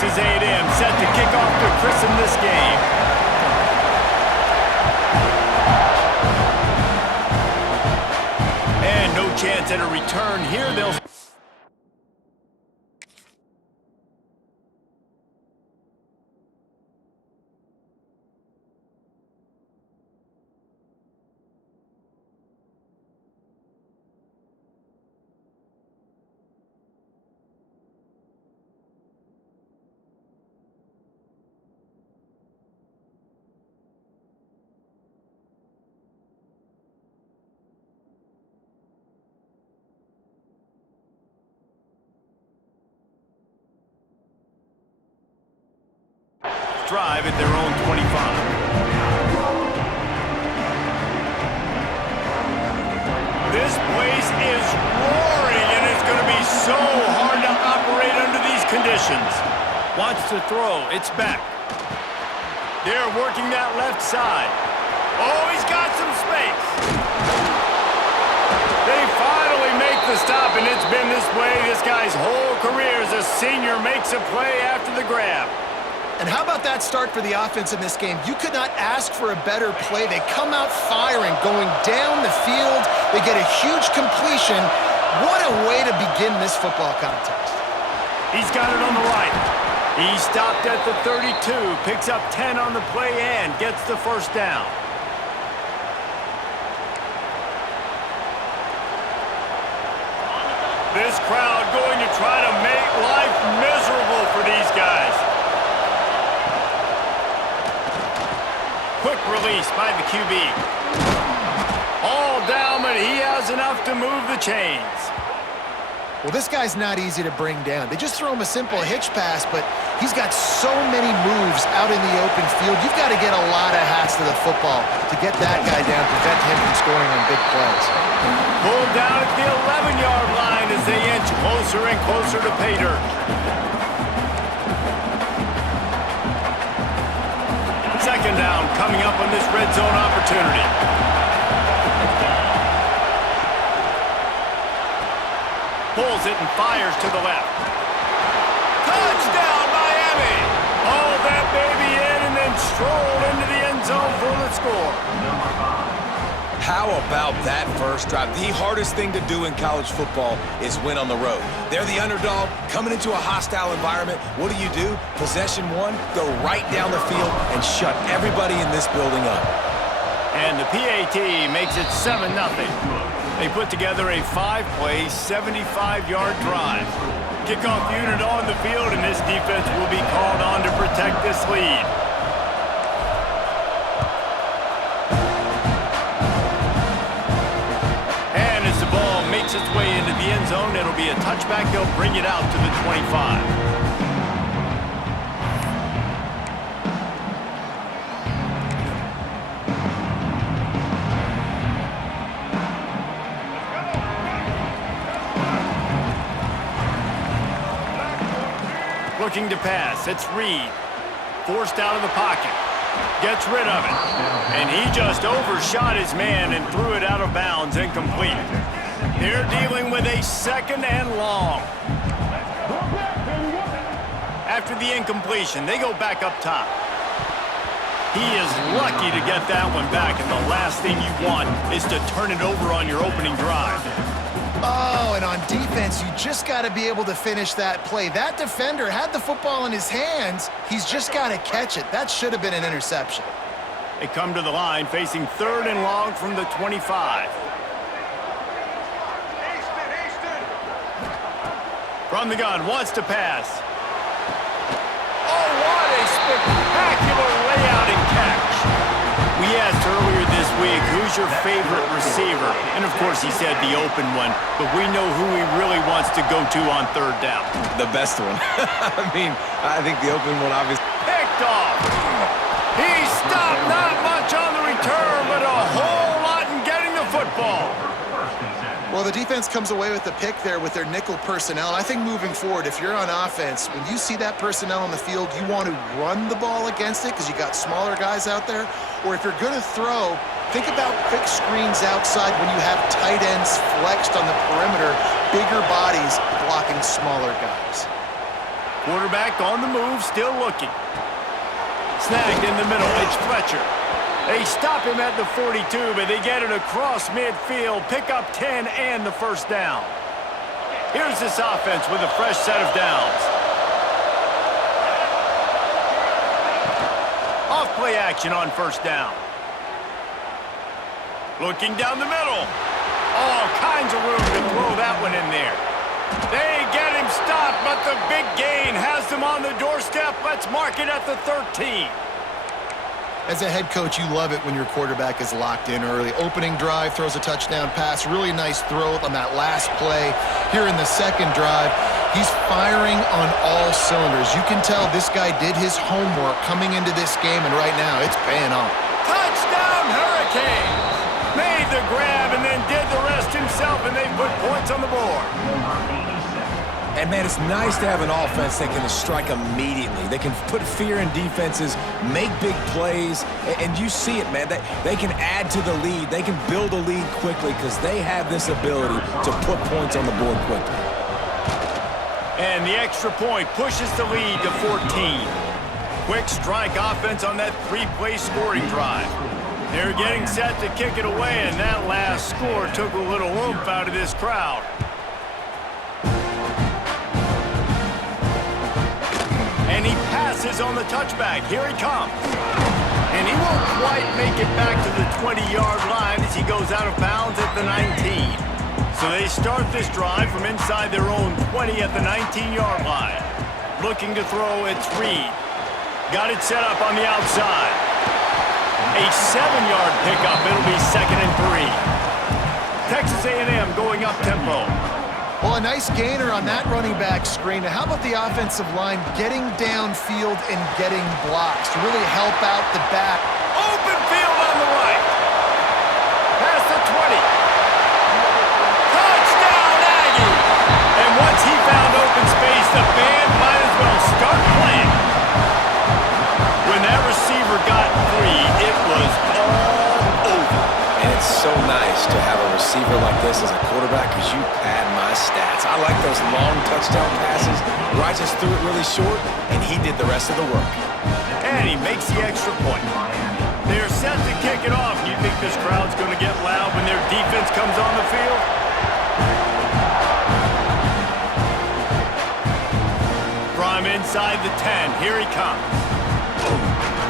Texas A&M set to kick off to christen this game. And no chance at a return here. They'll... drive at their own 25. This place is roaring, and it's going to be so hard to operate under these conditions. Wants to throw. It's back. They're working that left side. Oh, he's got some space. They finally make the stop, and it's been this way this guy's whole career as a senior makes a play after the grab. And how about that start for the offense in this game? You could not ask for a better play. They come out firing, going down the field. They get a huge completion. What a way to begin this football contest. He's got it on the right. He stopped at the 32, picks up 10 on the play and gets the first down. This crowd going to try to make life miserable for these guys. Quick release by the QB. All down, but he has enough to move the chains. Well, this guy's not easy to bring down. They just throw him a simple hitch pass, but he's got so many moves out in the open field. You've got to get a lot of hats to the football to get that guy down, prevent him from scoring on big plays. Pulled down at the 11-yard line as they inch closer and closer to pay dirt. Second down coming up on this red zone opportunity. Pulls it and fires to the left. Touchdown, Miami! Haul that baby in and then stroll into the end zone for the score. How about that first drive? The hardest thing to do in college football is win on the road. They're the underdog, coming into a hostile environment. What do? Possession one, go right down the field and shut everybody in this building up. And the PAT makes it 7-0. They put together a 5-play, 75-yard drive. Kickoff unit on the field, and this defense will be called on to protect this lead. And as the ball makes its way into the end zone, it'll be a touchback. They'll bring it out to the 25. Looking to pass. It's Reed. Forced out of the pocket. Gets rid of it. And he just overshot his man and threw it out of bounds, incomplete. They're dealing with a second and long. After the incompletion, they go back up top. He is lucky to get that one back, and the last thing you want is to turn it over on your opening drive. Oh, and on defense, you just got to be able to finish that play. That defender had the football in his hands. He's just got to catch it. That should have been an interception. They come to the line facing third and long from the 25. From the gun, wants to pass. Oh, what a spectacular layout and catch. We asked earlier this week, who's your favorite receiver? And of course he said the open one, but we know who he really wants to go to on third down. The best one. I think the open one obviously. Picked off. He stopped, not much on the return, but a whole lot in getting the football. Well, the defense comes away with the pick there with their nickel personnel. I think moving forward, if you're on offense, when you see that personnel on the field, you want to run the ball against it because you got smaller guys out there. Or if you're going to throw, think about quick screens outside when you have tight ends flexed on the perimeter, bigger bodies blocking smaller guys. Quarterback on the move, still looking. Snagged in the middle, it's Fletcher. They stop him at the 42, but they get it across midfield, pick up 10 and the first down. Here's this offense with a fresh set of downs. Off-play action on first down. Looking down the middle. All kinds of room to throw that one in there. They get him stopped, but the big gain has them on the doorstep. Let's mark it at the 13. As a head coach, you love it when your quarterback is locked in early. Opening drive, throws a touchdown pass. Really nice throw on that last play. Here in the second drive, he's firing on all cylinders. You can tell this guy did his homework coming into this game, and right now it's paying off. Touchdown, Hurricanes! Made the grab and then did the rest himself, and they put points on the board. And, man, it's nice to have an offense that can strike immediately. They can put fear in defenses, make big plays, and you see it, man. They can add to the lead. They can build a lead quickly because they have this ability to put points on the board quickly. And the extra point pushes the lead to 14. Quick strike offense on that three-play scoring drive. They're getting set to kick it away, and that last score took a little oomph out of this crowd. And he passes on the touchback. Here he comes. And he won't quite make it back to the 20-yard line as he goes out of bounds at the 19. So they start this drive from inside their own 20 at the 19-yard line. Looking to throw, it's Reed. Got it set up on the outside. A 7-yard pickup. It'll be 2nd and 3. Texas A&M going up tempo. Well, a nice gainer on that running back screen. Now, how about the offensive line getting downfield and getting blocks to really help out the back? Open field on the right. Past the 20. Touchdown, Aggie! And once he found open space, the band might as well start playing. When that receiver got free, it was all over. And it's so nice to have a receiver like this as a quarterback because you pad my stats. I like those long touchdown passes where I just threw it really short, and he did the rest of the work. And he makes the extra point. They're set to kick it off. You think this crowd's going to get loud when their defense comes on the field? From inside the 10, here he comes.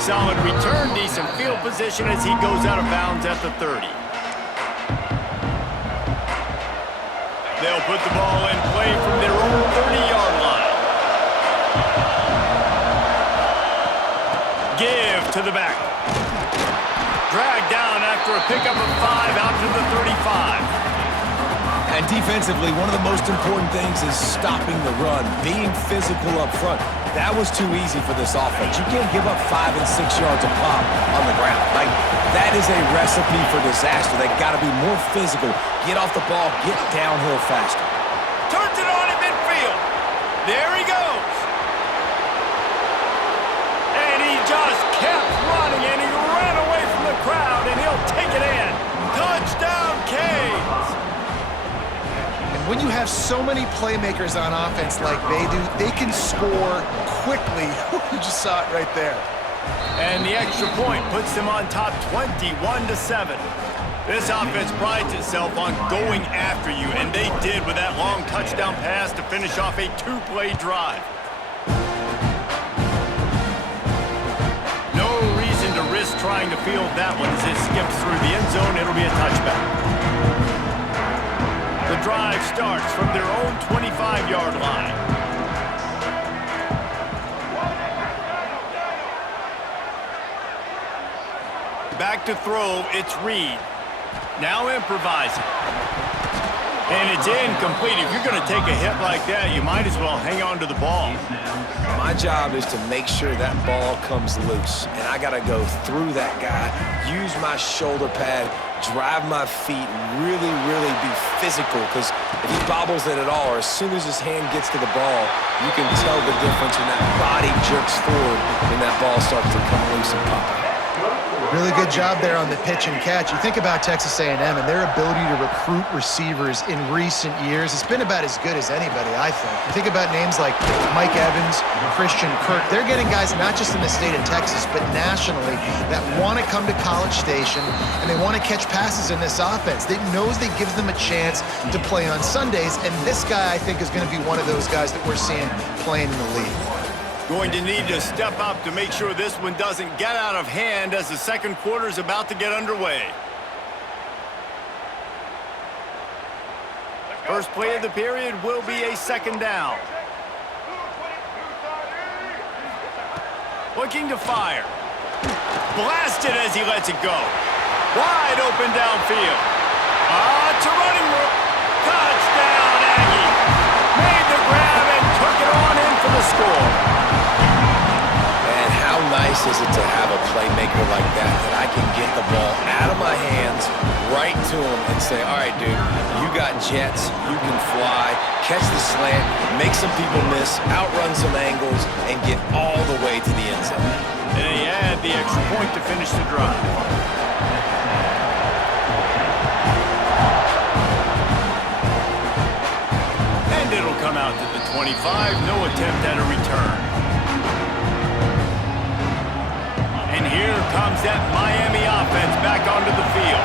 Solid return, decent field position as he goes out of bounds at the 30. They'll put the ball in play from their own 30-yard line. Give to the back. Dragged down after a pickup of 5 out to the 35. And defensively, one of the most important things is stopping the run, being physical up front. That was too easy for this offense. You can't give up 5 and 6 yards a pop on the ground. Like, that is a recipe for disaster. They got to be more physical, get off the ball, get downhill faster. Turns it on in midfield. There he goes. And he just kept running, and he ran away from the crowd, and he'll take it in. Touchdown, Canes. When you have so many playmakers on offense like they do, they can score quickly. You just saw it right there. And the extra point puts them on top 21-7. This offense prides itself on going after you, and they did with that long touchdown pass to finish off a 2-play drive. No reason to risk trying to field that one as it skips through the end zone. It'll be a touchback. The drive starts from their own 25-yard line. Back to throw, it's Reed. Now improvising. And it's incomplete. If you're going to take a hit like that, you might as well hang on to the ball. My job is to make sure that ball comes loose. And I got to go through that guy, use my shoulder pad, drive my feet, really, really be physical. Because if he bobbles it at all, or as soon as his hand gets to the ball, you can tell the difference when that body jerks forward and that ball starts to come loose and pop out. Really good job there on the pitch and catch. You think about Texas A&M and their ability to recruit receivers in recent years. It's been about as good as anybody, I think. You think about names like Mike Evans, Christian Kirk. They're getting guys not just in the state of Texas, but nationally that want to come to College Station and they want to catch passes in this offense. They knows they give them a chance to play on Sundays, and this guy, I think, is going to be one of those guys that we're seeing playing in the league. Going to need to step up to make sure this one doesn't get out of hand as the second quarter is about to get underway. First play of the period will be a second down. Looking to fire. Blasted as he lets it go. Wide open downfield. It's a running route. Touchdown, Aggie. Made the grab and took it on in for the score. How nice is it to have a playmaker like that I can get the ball out of my hands, right to him, and say, all right, dude, you got jets, you can fly, catch the slant, make some people miss, outrun some angles, and get all the way to the end zone. And he had the extra point to finish the drive. And it'll come out to the 25, no attempt at a return. And here comes that Miami offense back onto the field.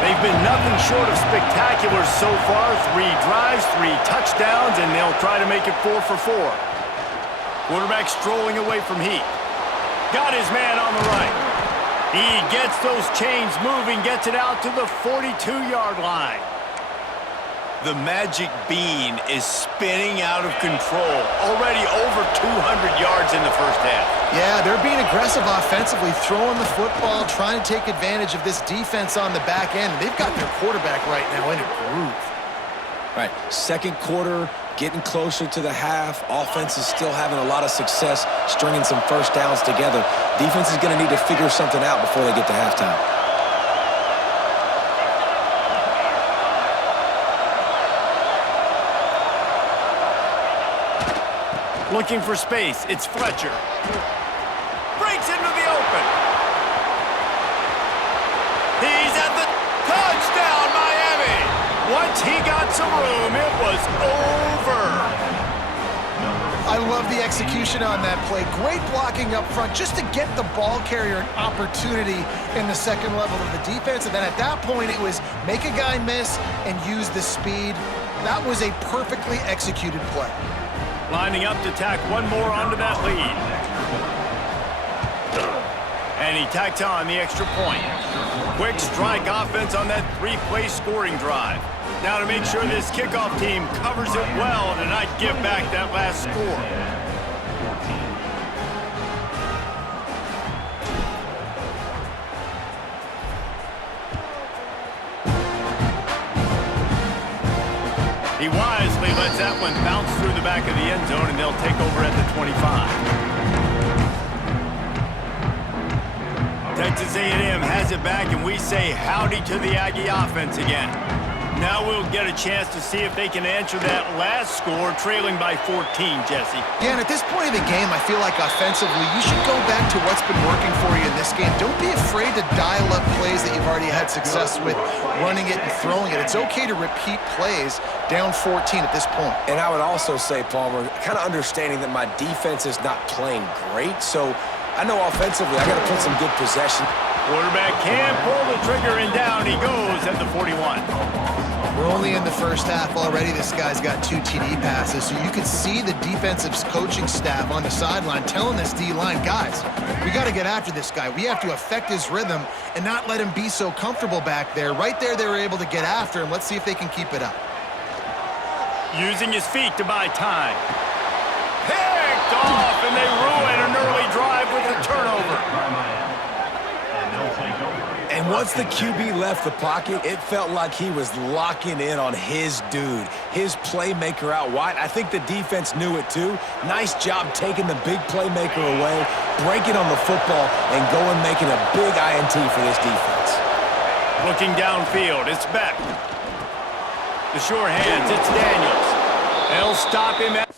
They've been nothing short of spectacular so far. 3 drives, 3 touchdowns, and they'll try to make it 4 for 4. Quarterback strolling away from Heath. Got his man on the right. He gets those chains moving, gets it out to the 42-yard line. The magic bean is spinning out of control. Already over 200 yards in the first half. Yeah, they're being aggressive offensively, throwing the football, trying to take advantage of this defense on the back end. They've got their quarterback right now in a groove. Right, second quarter, getting closer to the half. Offense is still having a lot of success stringing some first downs together. Defense is going to need to figure something out before they get to halftime. Looking for space, it's Fletcher. Breaks into the open. He's at the touchdown, Miami. Once he got some room, it was over. I love the execution on that play. Great blocking up front just to get the ball carrier an opportunity in the second level of the defense. And then at that point, it was make a guy miss and use the speed. That was a perfectly executed play. Lining up to tack one more onto that lead. And he tacked on the extra point. Quick strike offense on that 3-play scoring drive. Now to make sure this kickoff team covers it well and not give back that last score. He wisely lets that one bounce through the back of the end zone, and they'll take over at the 25. Texas A&M has it back, and we say howdy to the Aggie offense again. Now we'll get a chance to see if they can answer that last score, trailing by 14, Jesse. Yeah, and at this point of the game, I feel like offensively, you should go back to what's been working for you in this game. Don't be afraid to dial up plays that you've already had success with, running it and throwing it. It's okay to repeat plays down 14 at this point. And I would also say, Palmer, kind of understanding that my defense is not playing great, so I know offensively I got to put some good possession. Quarterback can pull the trigger, and down he goes at the 41. We're only in the first half already. This guy's got 2 TD passes, so you can see the defensive coaching staff on the sideline telling this D-line, guys, we got to get after this guy. We have to affect his rhythm and not let him be so comfortable back there. Right there, they were able to get after him. Let's see if they can keep it up. Using his feet to buy time. Picked off, and they ruin an early drive with a turnover. And once the QB left the pocket, it felt like he was locking in on his dude, his playmaker out wide. I think the defense knew it too. Nice job taking the big playmaker away, breaking on the football, and going making a big INT for this defense. Looking downfield, it's Beck. The sure hands, it's Daniels. They'll stop him at